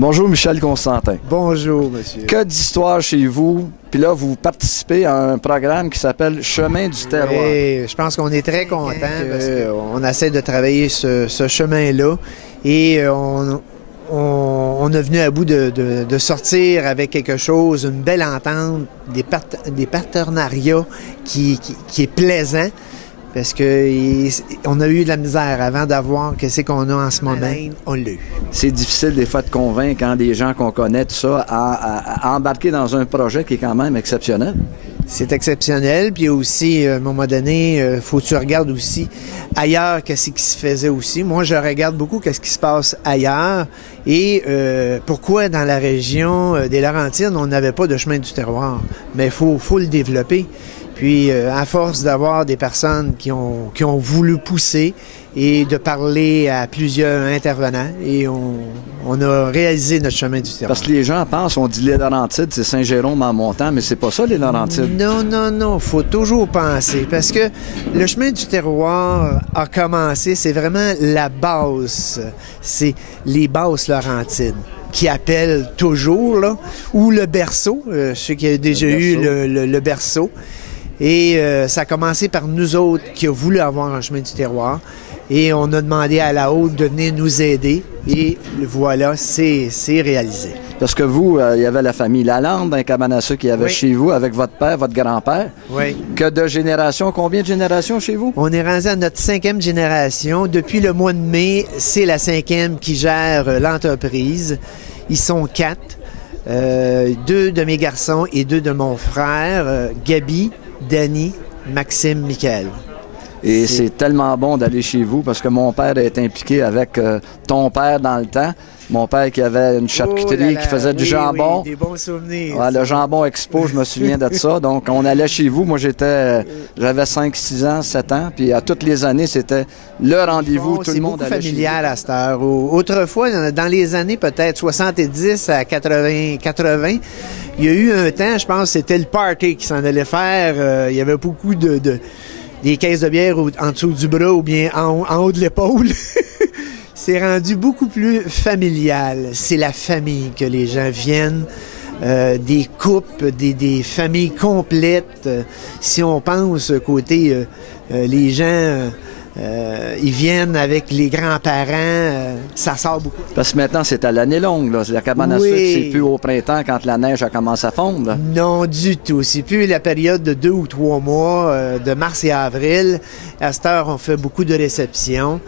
Bonjour Michel Constantin. Bonjour monsieur. Que d'histoire chez vous. Puis là, vous participez à un programme qui s'appelle Chemin du terroir. Oui, je pense qu'on est très contents parce qu'on essaie de travailler ce chemin-là et on est venu à bout de sortir avec quelque chose, une belle entente, des partenariats qui est plaisant. Parce que on a eu de la misère avant d'avoir qu'est-ce qu'on a en ce moment. On l'a eu. C'est difficile des fois de convaincre des gens qu'on connaît, tout ça, à embarquer dans un projet qui est quand même exceptionnel. C'est exceptionnel. Puis aussi, à un moment donné, faut que tu regardes aussi ailleurs qu'est-ce qui se faisait aussi. Moi, je regarde beaucoup qu'est-ce qui se passe ailleurs et pourquoi dans la région des Laurentides, on n'avait pas de chemin du terroir. Mais il faut le développer. Puis, à force d'avoir des personnes qui ont voulu pousser et de parler à plusieurs intervenants, et on a réalisé notre chemin du terroir. Parce que les gens pensent, on dit les Laurentides, c'est Saint-Jérôme en montant, mais c'est pas ça les Laurentides. Non, faut toujours penser. Parce que le chemin du terroir a commencé, c'est vraiment la base. C'est les bases Laurentides qui appellent toujours, là, ou le berceau. Je sais qu'il y a déjà eu le berceau. Et ça a commencé par nous autres qui avons voulu avoir un chemin du terroir. Et on a demandé à la Haute de venir nous aider. Et voilà, c'est réalisé. Parce que vous, il y avait la famille Lalande dans Cabanassa qui avait chez vous avec votre père, votre grand-père. Oui. Que de générations? Combien de générations chez vous? On est rendu à notre 5e génération. Depuis le mois de mai, c'est la 5e qui gère l'entreprise. Ils sont 4. 2 de mes garçons et 2 de mon frère, Gabi, Danny, Maxime, Michael. Et c'est tellement bon d'aller chez vous parce que mon père est impliqué avec ton père dans le temps. Mon père qui avait une charcuterie qui faisait du jambon. Oui, des bons souvenirs. Ouais, le jambon expo, je me souviens de ça. Donc, on allait chez vous. Moi, j'avais 5, 6 ans, 7 ans. Puis à toutes les années, c'était le rendez-vous. Tout le monde allait chez vous. C'est familial à cette heure. Autrefois, dans les années peut-être 70 à 80, il y a eu un temps, je pense, c'était le party qui s'en allait faire. Il y avait beaucoup des caisses de bière en dessous du bras ou bien en haut de l'épaule. C'est rendu beaucoup plus familial. C'est la famille que les gens viennent, des couples, des familles complètes. Si on pense côté, les gens, ils viennent avec les grands-parents, ça sort beaucoup. Parce que maintenant, c'est à l'année longue. Là. La cabane à sucre, c'est plus au printemps quand la neige a commencé à fondre. Là. Non, du tout. C'est plus la période de 2 ou 3 mois, de mars et avril. À cette heure, on fait beaucoup de réceptions.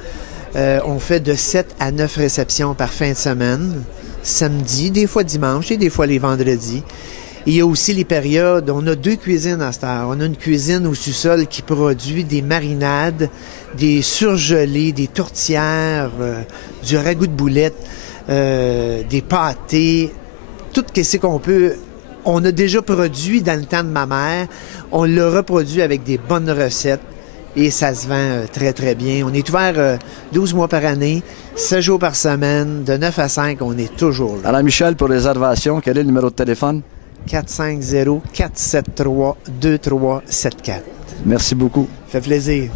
On fait de 7 à 9 réceptions par fin de semaine, samedi, des fois dimanche et des fois les vendredis. Il y a aussi les périodes, on a 2 cuisines à cette heure. On a une cuisine au sous-sol qui produit des marinades, des surgelés, des tourtières, du ragoût de boulettes, des pâtés, tout ce qu'on peut. On a déjà produit dans le temps de ma mère, on l'a reproduit avec des bonnes recettes. Et ça se vend très, très bien. On est ouvert 12 mois par année, 7 jours par semaine, de 9 à 5, on est toujours là. Alors, Michel, pour réservation, quel est le numéro de téléphone? 450-473-2374. Merci beaucoup. Ça fait plaisir.